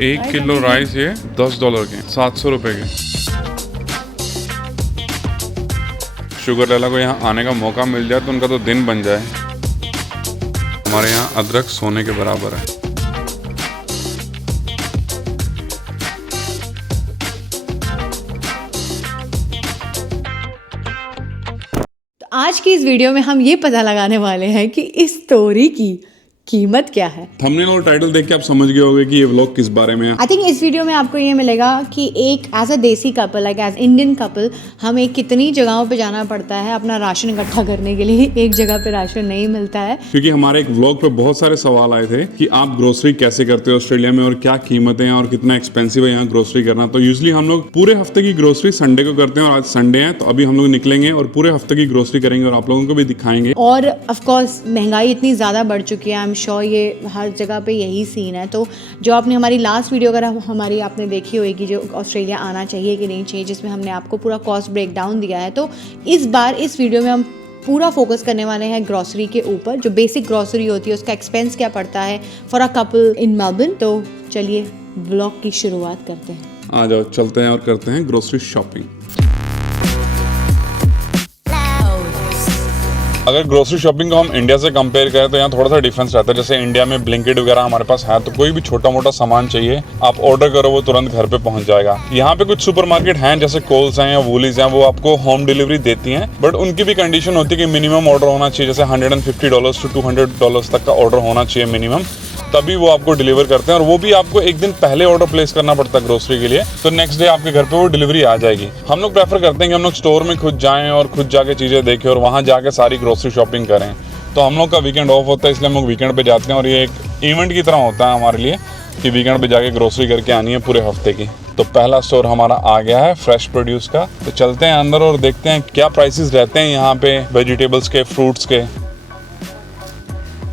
1 kilo rice ये $10 के, $700 के। शुगर लैला को यहाँ आने का मौका मिल जाए तो उनका तो दिन बन जाए। हमारे यहाँ अदरक सोने के बराबर है। आज की इस वीडियो में हम ये पता लगाने वाले हैं कि इस स्टोरी की कीमत क्या है। थंबनेल और टाइटल देख के आप समझ गए होंगे कि ये व्लॉग किस बारे में है। आई थिंक इस वीडियो में आपको ये मिलेगा कि एक एज अ देसी couple, like as Indian couple, हमें कितनी जगहों पे जाना पड़ता है अपना राशन इकट्ठा करने के लिए। एक जगह पे राशन नहीं मिलता है। क्योंकि हमारे एक व्लॉग पे बहुत सारे सवाल आए थे कि आप ग्रोसरी कैसे करते हो ऑस्ट्रेलिया में और क्या कीमतें हैं और कितना एक्सपेंसिव है यहाँ ग्रोसरी करना। तो यूजली हम लोग पूरे हफ्ते की ग्रोसरी संडे को करते हैं और आज संडे है तो अभी हम लोग निकलेंगे और पूरे हफ्ते की ग्रोसरी करेंगे और आप लोगों को भी दिखाएंगे। और ऑफ कोर्स महंगाई इतनी ज़्यादा बढ़ चुकी है, आई एम श्योर ये हर जगह पे यही सीन है। तो जो आपने हमारी लास्ट वीडियो अगर हमारी आपने देखी होगी जो ऑस्ट्रेलिया आना चाहिए कि नहीं चाहिए, जिसमें हमने आपको पूरा कॉस्ट ब्रेक डाउन दिया है, तो इस बार इस वीडियो में हम पूरा फोकस करने वाले हैं ग्रॉसरी के ऊपर। जो बेसिक ग्रॉसरी होती है उसका एक्सपेंस क्या पड़ता है for a couple in Melbourne. तो चलिए व्लॉग की शुरुआत करते हैं। आ जाओ चलते हैं और करते हैं ग्रोसरी शॉपिंग। अगर ग्रोसरी शॉपिंग को हम इंडिया से कंपेयर करें तो यहाँ थोड़ा सा डिफरेंस रहता है। जैसे इंडिया में ब्लिंकिट वगैरह हमारे पास है तो कोई भी छोटा मोटा सामान चाहिए आप ऑर्डर करो वो तुरंत घर पे पहुंच जाएगा। यहाँ पे कुछ सुपरमार्केट हैं जैसे कोल्स हैं या वूलीज हैं, वो आपको होम डिलीवरी देती हैं, बट उनकी भी कंडीशन होती है कि मिनिमम ऑर्डर होना चाहिए। जैसे $150 to $200 तक का ऑर्डर होना चाहिए मिनिमम, तभी वो आपको डिलीवर करते हैं। और वो भी आपको एक दिन पहले ऑर्डर प्लेस करना पड़ता है ग्रोसरी के लिए, तो नेक्स्ट डे आपके घर पे वो डिलीवरी आ जाएगी। हम लोग प्रेफर करते हैं कि हम लोग स्टोर में खुद जाएं और खुद जाके चीज़ें देखें और वहाँ जाके सारी ग्रोसरी शॉपिंग करें। तो हम लोग का वीकेंड ऑफ होता है इसलिए हम लोग वीकेंड पे जाते हैं और ये एक इवेंट की तरह होता है हमारे लिए कि वीकेंड पे जाके ग्रोसरी करके आनी है पूरे हफ्ते की। तो पहला स्टोर हमारा आ गया है फ्रेश प्रोड्यूस का। तो चलते हैं अंदर और देखते हैं क्या प्राइसेस रहते हैं यहाँ पे वेजिटेबल्स के, फ्रूट्स के।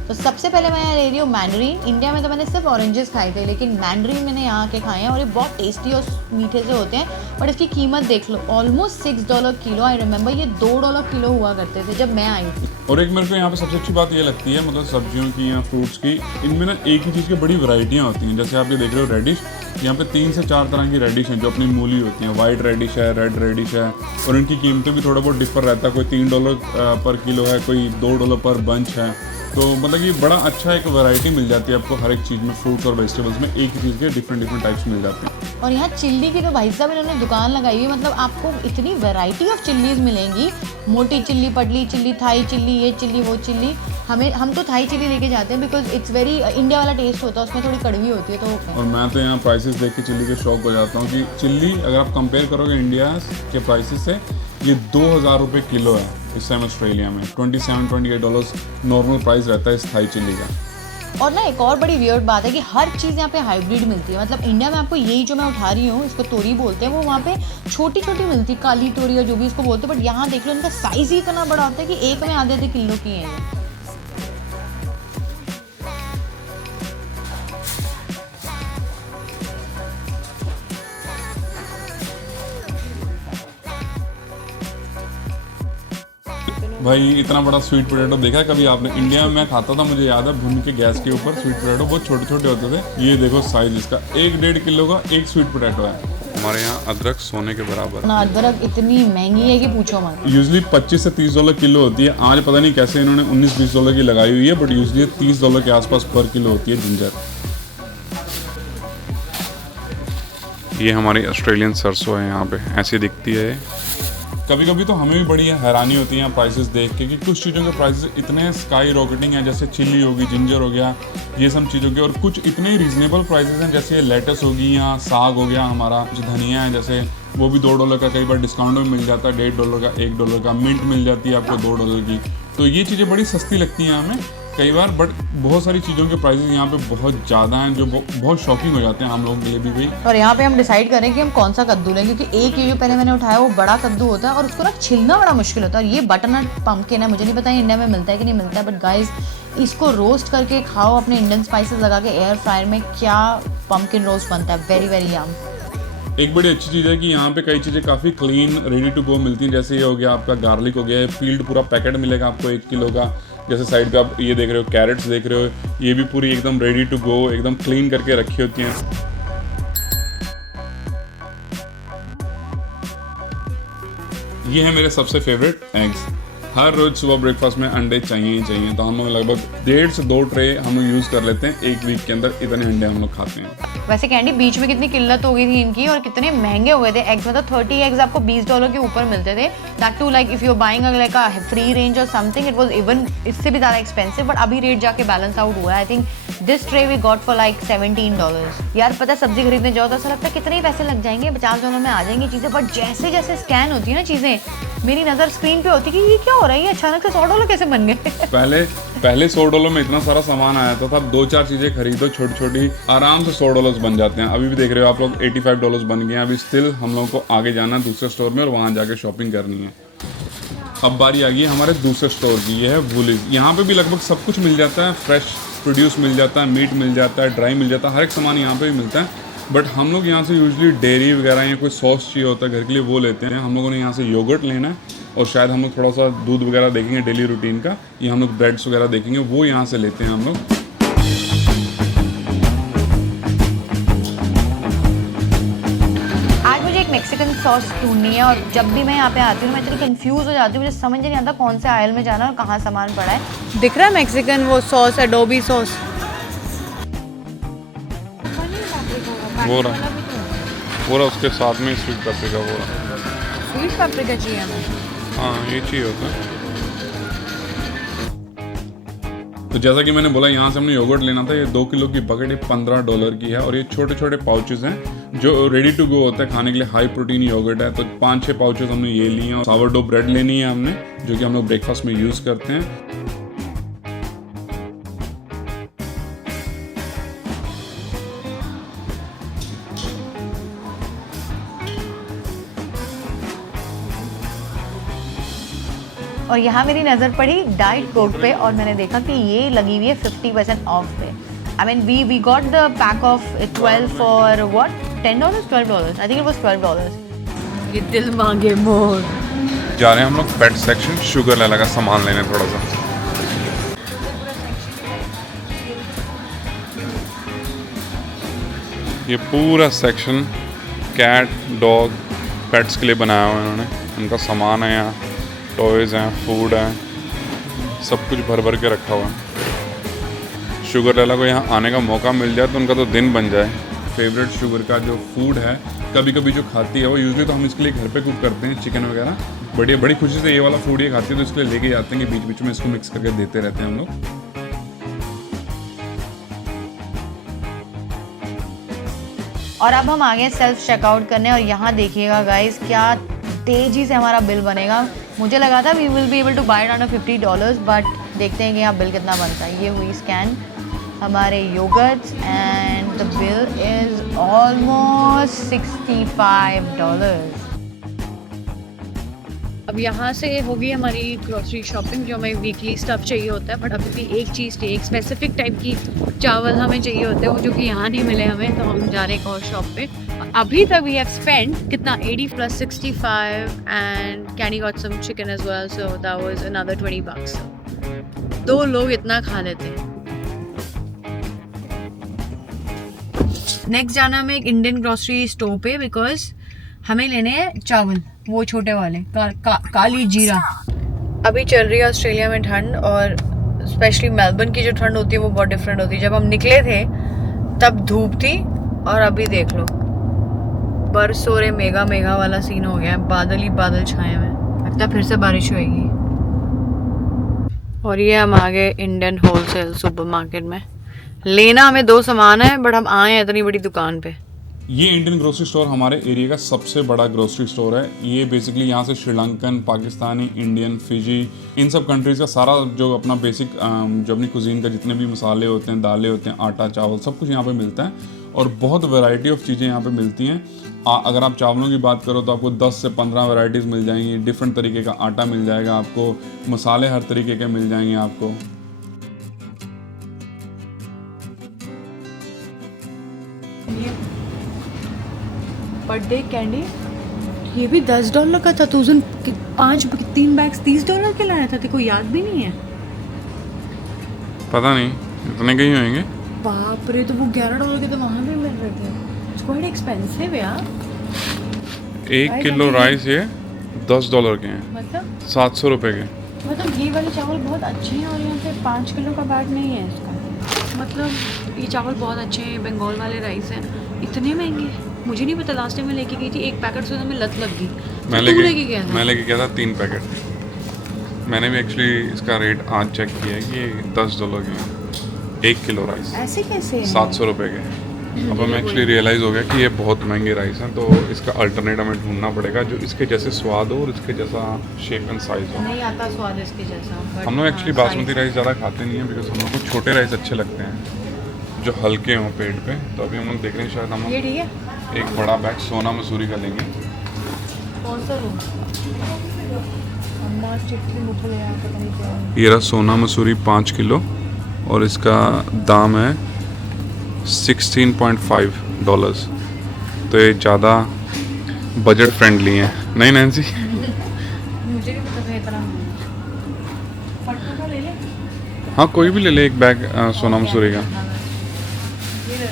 तो सबसे पहले मैं ले रही हूँ मैंडरीन। इंडिया में तो मैंने सिर्फ ऑरेंजेस खाए थे, लेकिन मैंडरीन मैंने यहाँ के खाए हैं और ये बहुत टेस्टी और मीठे से होते हैं। बट इसकी कीमत देख लो, ऑलमोस्ट $6 किलो। आई रिमेंबर ये $2 किलो हुआ करते थे जब मैं आई थी। और एक मेरे को यहाँ पे सबसे अच्छी बात ये लगती है, मतलब सब्जियों की या फ्रूट्स की, इनमें ना एक ही चीज़ की बड़ी वैरायटियाँ होती हैं। जैसे आप ये देख रहे हो रेडिश, यहाँ पे 3 से 4 तरह की रेडिश हैं जो अपनी मूली होती हैं। वाइट रेडिश है, रेड रेडिश है, और इनकी कीमतें भी थोड़ा बहुत डिफर रहता है। कोई $3 पर किलो है, कोई $2 पर बंच है। तो मतलब ये बड़ा अच्छा एक वैरायटी मिल जाती है आपको हर एक चीज़ में, फ्रूट्स और वेजिटेबल्स में एक ही चीज़ के डिफरेंट टाइप्स मिल जाते हैं। और यहाँ चिल्ली की तो भाई साहब इन्होंने दुकान लगाई हुई, मतलब आपको इतनी वैरायटी ऑफ चिल्लीज मिलेंगी। मोटी चिल्ली, पतली चिल्ली, थाई चिल्ली, ये चिल्ली, वो चिल्ली। हम तो थाई चिल्ली लेके जाते हैं बिकॉज इट्स वेरी इंडिया वाला टेस्ट होता है, उसमें थोड़ी कड़वी होती है। तो और मैं तो यहाँ प्राइसेस देख के चिल्ली के शौक हो जाता हूँ कि चिल्ली अगर आप कंपेयर करोगे इंडिया के प्राइसेस से, ये $2000 किलो है इस टाइम ऑस्ट्रेलिया में। $27-28 नॉर्मल प्राइस रहता है इस थाई चिल्ली का। और ना एक और बड़ी वियर्ड बात है कि हर चीज़ यहाँ पे हाइब्रिड मिलती है। मतलब इंडिया में आपको यही जो मैं उठा रही हूँ, इसको तोरी बोलते हैं, वो वहाँ पे छोटी छोटी मिलती है, काली तोरी या जो भी इसको बोलते हैं। बट यहाँ देख लो इनका साइज़ ही इतना बड़ा होता है कि एक में आधे किलो की है ये। भाई इतना बड़ा स्वीट पोटैटो देखा है कभी आपने? इंडिया में मैं खाता था, मुझे याद है, भून के गैस के ऊपर स्वीट पोटैटो बहुत छोटे छोटे होते थे। ये देखो साइज इसका, 1-1.5 किलो का एक स्वीट पोटैटो है। हमारे यहाँ अदरक सोने के बराबर ना अदरक इतनी महंगी है कि पूछो मत। यूजली $25 से $30 किलो होती है। आज पता नहीं कैसे इन्होंने $19-20 की लगाई हुई है, बट यूजली $30 के आसपास पर किलो होती है जिंजर। ये हमारी ऑस्ट्रेलियन सरसों है, यहाँ पे ऐसी दिखती है। कभी कभी तो हमें भी बड़ी हैरानी होती है प्राइसेस देख के कि कुछ चीज़ों के प्राइसेस इतने स्काई रॉकेटिंग हैं, जैसे चिल्ली होगी, जिंजर हो गया, ये सब चीज़ों के। और कुछ इतने रीजनेबल प्राइसेस हैं जैसे लेटस होगी या साग हो गया, हमारा जो धनिया है जैसे, वो भी $2 का, कई बार डिस्काउंट में मिल जाता है $1.5 का, $1 का। मिंट मिल जाती है आपको $2 की। तो ये चीज़ें बड़ी सस्ती लगती हैं हमें कई बार, बट बहुत सारी चीज़ों के प्राइसेस यहाँ पे बहुत ज़्यादा हैं जो बहुत शॉकिंग हो जाते हैं हम लोगों के लिए भी भाई। और यहाँ पे हम डिसाइड करें कि हम कौन सा कद्दू लें, क्योंकि एक ये जो पहले मैंने उठाया वो बड़ा कद्दू होता है और उसको ना छिलना बड़ा मुश्किल होता है। और ये बटरनट पम्पकिन है, मुझे नहीं पता इंडिया में मिलता है कि नहीं मिलता है, बट गाइस इसको रोस्ट करके खाओ अपने इंडियन स्पाइसेस लगा के एयर फ्रायर में, क्या पम्पकिन रोस्ट बनता है, वेरी वेरी यम। एक बड़ी अच्छी चीज़ है कि यहाँ पे कई चीज़ें काफ़ी क्लीन रेडी टू गो मिलती हैं। जैसे ये हो गया आपका गार्लिक हो गया, फील्ड पूरा पैकेट मिलेगा आपको 1 किलो का। जैसे साइड पे आप ये देख रहे हो कैरेट्स देख रहे हो, ये भी पूरी एकदम रेडी टू गो, एकदम क्लीन करके रखी होती हैं। ये है मेरे सबसे फेवरेट एग्स। हर रोज सुबह ब्रेकफास्ट में अंडे चाहिए ही चाहिए, तो हम लोग लगभग 1.5 से 2 ट्रे हम लोग यूज़ कर लेते हैं एक वीक के अंदर, इतने अंडे हम लोग खाते हैं। वैसे कैंडी बीच में कितनी किल्लत हो गई थी इनकी और कितने महंगे हो गए थे एग्स, मतलब 30 एग्स आपको $20 के ऊपर मिलते थे, that too like if you are buying like a free range or something, it was even इससे भी ज़्यादा एक्सपेंसिव, बट अभी रेट जाके बैलेंस आउट हुआ है। I think this tray we got for like $17। यार पता सब्जी खरीदने जाओ तो ऐसा लगता है कितने ही पैसे लग जाएंगे, $50 में आ जाएंगी चीज़ें, बट जैसे जैसे स्कैन होती है ना चीज़ें, मेरी नज़र स्क्रीन पे होती है कि ये क्या हो रहा है, ये अचानक से $100 कैसे बन गए। पहले $100 में इतना सारा सामान आया था, तब 2-4 चीज़ें खरीदो छोटी छोटी, आराम से $100 बन जाते हैं। अभी भी देख रहे हो आप लोग $85 बन गए हैं। अभी स्टिल हम लोगों को आगे जाना दूसरे स्टोर में और वहाँ जाके शॉपिंग करनी है। अब बारी आ गई है हमारे दूसरे स्टोर की, ये है वूलीज। यहाँ पे भी लगभग सब कुछ मिल जाता है, फ्रेश प्रोड्यूस मिल जाता है, मीट मिल जाता है, ड्राई मिल जाता है, हर एक सामान यहाँ पे भी मिलता है। बट हम लोग यहाँ से यूजुअली डेयरी वगैरह या कोई सॉस चाहिए होता है घर के लिए, वो लेते हैं। हम लोगों ने यहाँ से योगर्ट लेना है और शायद हम लोग थोड़ा सा दूध वगैरह देखेंगे डेली रूटीन का, या हम लोग ब्रेड्स वगैरह देखेंगे, वो यहाँ से लेते हैं हम लोग। आज मुझे एक मैक्सिकन सॉस ढूंढनी है और जब भी मैं यहाँ पे आती हूँ मैं इतनी कंफ्यूज हो जाती हूँ, मुझे समझ नहीं आता कौन से आयल में जाना है और कहाँ सामान पड़ा है। दिख रहा है मैक्सिकन वो सॉस, एडोबी सॉस, वो रहा उसके साथ में स्वीट पेपरिका, वो रहा स्वीट पेपरिका चाहिए हमें। हाँ ये चाहिए होता है। तो जैसा कि मैंने बोला, यहाँ से हमने योगर्ट लेना था। ये 2 किलो की बकेट, ये $15 की है और ये छोटे छोटे पाउचेस हैं जो रेडी टू गो होता है खाने के लिए। हाई प्रोटीन योगर्ट है, तो 5-6 पाउचेस हमने ये लिए हैं। और सावरडो ब्रेड लेनी है हमने, जो कि हम लोग ब्रेकफास्ट में यूज़ करते हैं। और यहाँ मेरी नज़र पड़ी डाइट कोक पे और मैंने देखा कि ये लगी हुई है 50% ऑफ पे। I mean we got the pack of 12 for what, $10, $12, I think it was $12। ये दिल मांगे मोर। जा रहे हैं हम लोग पेट सेक्शन, शुगर लैला का सामान लेने थोड़ा सा। ये पूरा सेक्शन कैट, डॉग, पेट्स के लिए बनाया हुआ है इन्होंने। उनका सामान है यहाँ, टॉयज़ हैं, फूड है, सब कुछ भर भर के रखा हुआ है। शुगर लैला को यहाँ आने का मौका मिल जाए तो उनका तो दिन बन जाए। फेवरेट शुगर का जो फूड है, कभी कभी जो खाती है वो, यूजुअली तो हम इसके लिए घर पे कुक करते हैं चिकन वगैरह, बट ये बड़ी खुशी से ये वाला फूड ये खाती है, तो इसके लिए लेके जाते हैं कि बीच बीच में इसको मिक्स करके देते रहते हैं हम लोग। और अब हम आ गए सेल्फ चेकआउट करने और यहाँ देखिएगा गाइस क्या तेजी से हमारा बिल बनेगा। मुझे लगा था we will be able to buy it under $50, but देखते हैं कि यहाँ बिल कितना बनता है। ये हुई स्कैन हमारे yoghurts and the bill is almost $65। अब यहाँ से होगी हमारी ग्रोसरी शॉपिंग, जो हमें वीकली स्टफ़ चाहिए होता है, बट अभी भी एक चीज़ चाहिए, एक स्पेसिफिक टाइप की चावल हमें चाहिए होते हैं, वो जो कि यहाँ नहीं मिले हमें, तो हम जा रहे हैं एक और शॉप पे। अभी तक वी हैव स्पेंड कितना 80 + 65 and Kenny got some chicken as well, so that was another $20। 2 लोग इतना खा लेते हैं। नेक्स्ट जाना हमें एक इंडियन ग्रोसरी स्टोर पे, बिकॉज हमें लेने हैं चावल, वो छोटे वाले काली जीरा। अभी चल रही है ऑस्ट्रेलिया में ठंड, और स्पेशली मेलबर्न की जो ठंड होती है वो बहुत डिफरेंट होती है। जब हम निकले थे तब धूप थी और अभी देख लो बरस हो रहे, मेगा मेगा वाला सीन हो गया है, बादल ही बादल छाए हुए, लगता है फिर से बारिश होएगी। और ये हम आ गए इंडियन होलसेल सुपरमार्केट में। लेना हमें 2 सामान है, बट हम आए हैं इतनी बड़ी दुकान पे। ये इंडियन ग्रोसरी स्टोर हमारे एरिया का सबसे बड़ा ग्रोसरी स्टोर है। ये बेसिकली यहाँ से श्रीलंकन, पाकिस्तानी, इंडियन, फिजी, इन सब कंट्रीज़ का सारा जो अपना बेसिक जो अपनी कुजीन का जितने भी मसाले होते हैं, दालें होते हैं, आटा, चावल, सब कुछ यहाँ पे मिलता है। और बहुत वैरायटी ऑफ चीज़ें यहाँ पे मिलती हैं। अगर आप चावलों की बात करो तो आपको 10 से 15 वैरायटीज़ मिल जाएंगी। डिफरेंट तरीके का आटा मिल जाएगा आपको, मसाले हर तरीके के मिल जाएंगे आपको। बर्थडे कैंडी ये भी $10 का था। तो उस दिन 3 बैग्स $30 के लाया था, तेरे को याद भी नहीं है? पता नहीं, इतने के ही होंगे। बाप रे, तो वो $11 के तो वहाँ भी मिल रहे थे। इट्स क्वाइट एक्सपेंसिव यार। 1 किलो राइस ये $10 के हैं, मतलब 700 रुपये के। मतलब ये वाले चावल बहुत अच्छे हैं और यहाँ पे 5 किलो का बैग नहीं है इसका। मतलब ये चावल बहुत अच्छे हैं, बंगाल वाले राइस हैं। इतने महंगे, मुझे नहीं पता। लास्ट टाइम मैं लेके गई थी, एक पैकेट से हमें लत लग गई। मैं तो तू लेके गया था? मैं लेके गया था 3 पैकेट। मैंने भी एक्चुअली इसका रेट आज चेक किया है कि ये $10 के हैं, 1 किलो राइस ऐसे कैसे 700 रुपये के। अब हमें एक्चुअली रियलाइज़ हो गया कि ये बहुत महंगे राइस हैं, तो इसका अल्टरनेट हमें ढूंढना पड़ेगा जो इसके जैसे स्वाद हो और इसके जैसा शेप एंड साइज़ हो। नहीं आता स्वाद इसके जैसा। हम लोग एक्चुअली बासमती राइस ज़्यादा खाते नहीं हैं, बिकॉज हम लोग को छोटे राइस अच्छे लगते हैं जो हल्के हों पेट पे। तो अभी हम लोग देख रहे हैं, शायद हम ये ठीक है। एक बड़ा बैग सोना मसूरी का लेंगे। कौन सा रूम? अम्मा चिट्ठी मुझे ले आके पता नहीं क्या। ये रहा सोना मसूरी 5 किलो और इसका दाम है $16.5। तो ये ज़्यादा बजट फ्रेंडली हैं, नहीं नैन्सी? मुझे भी पता है इतना। पट्टू का ले ले। हाँ कोई भी ले ले एक बैग सोना मसूरी का। ये ले ले।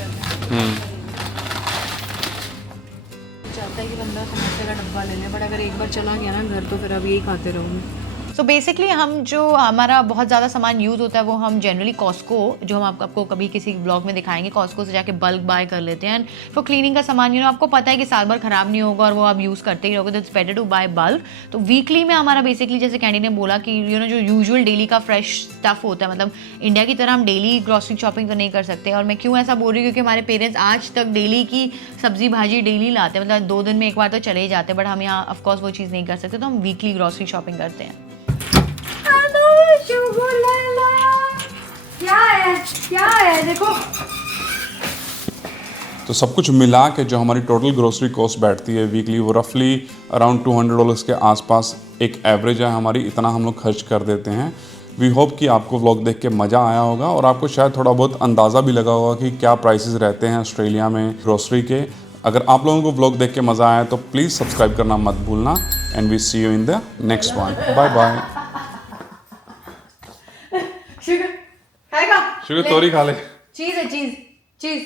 चाहता है कि बंदा समोसे का डब्बा ले ले, बट अगर एक बार चला गया ना घर तो फिर अब यही खाते रहोगे। सो बेसिकली हम जो हमारा बहुत ज़्यादा सामान यूज़ होता है वो हम जनरली कॉस्को, जो हम आपको कभी किसी ब्लॉग में दिखाएंगे, कॉस्को से जाके बल्क बाय कर लेते हैं। फॉर क्लीनिंग का सामान आपको पता है कि साल भर ख़राब नहीं होगा और वो आप यूज़ करते ही रहोगे, तो it's better to buy bulk. तो वीकली में हमारा बेसिकली जैसे कैंडी ने बोला कि जो यूजुअल डेली का फ्रेश स्टफ होता है, मतलब इंडिया की तरह हम डेली ग्रॉसरी शॉपिंग तो नहीं कर सकते। और मैं क्यों ऐसा बोल रही हूँ, क्योंकि हमारे पेरेंट्स आज तक डेली की सब्जी भाजी डेली लाते हैं, मतलब 2 दिन में एक बार तो चले ही जाते हैं, बट हम यहाँ ऑफकोर्स वो चीज़ नहीं कर सकते, तो हम वीकली ग्रॉसरी शॉपिंग करते हैं। क्या है देखो। तो सब कुछ मिला के जो हमारी टोटल ग्रोसरी कॉस्ट बैठती है वीकली, वो रफली अराउंड $200 के आसपास एक एवरेज है हमारी। इतना हम लोग खर्च कर देते हैं। वी होप कि आपको व्लॉग देख के मज़ा आया होगा और आपको शायद थोड़ा बहुत अंदाज़ा भी लगा होगा कि क्या प्राइसेस रहते हैं ऑस्ट्रेलिया में ग्रोसरी के। अगर आप लोगों को व्लॉग देख के मज़ा आया तो प्लीज़ सब्सक्राइब करना मत भूलना। And we see you in the next one. Bye bye. Sugar खाएगा? शुगर तोरी खा ले। चीज़ है, चीज़ चीज़।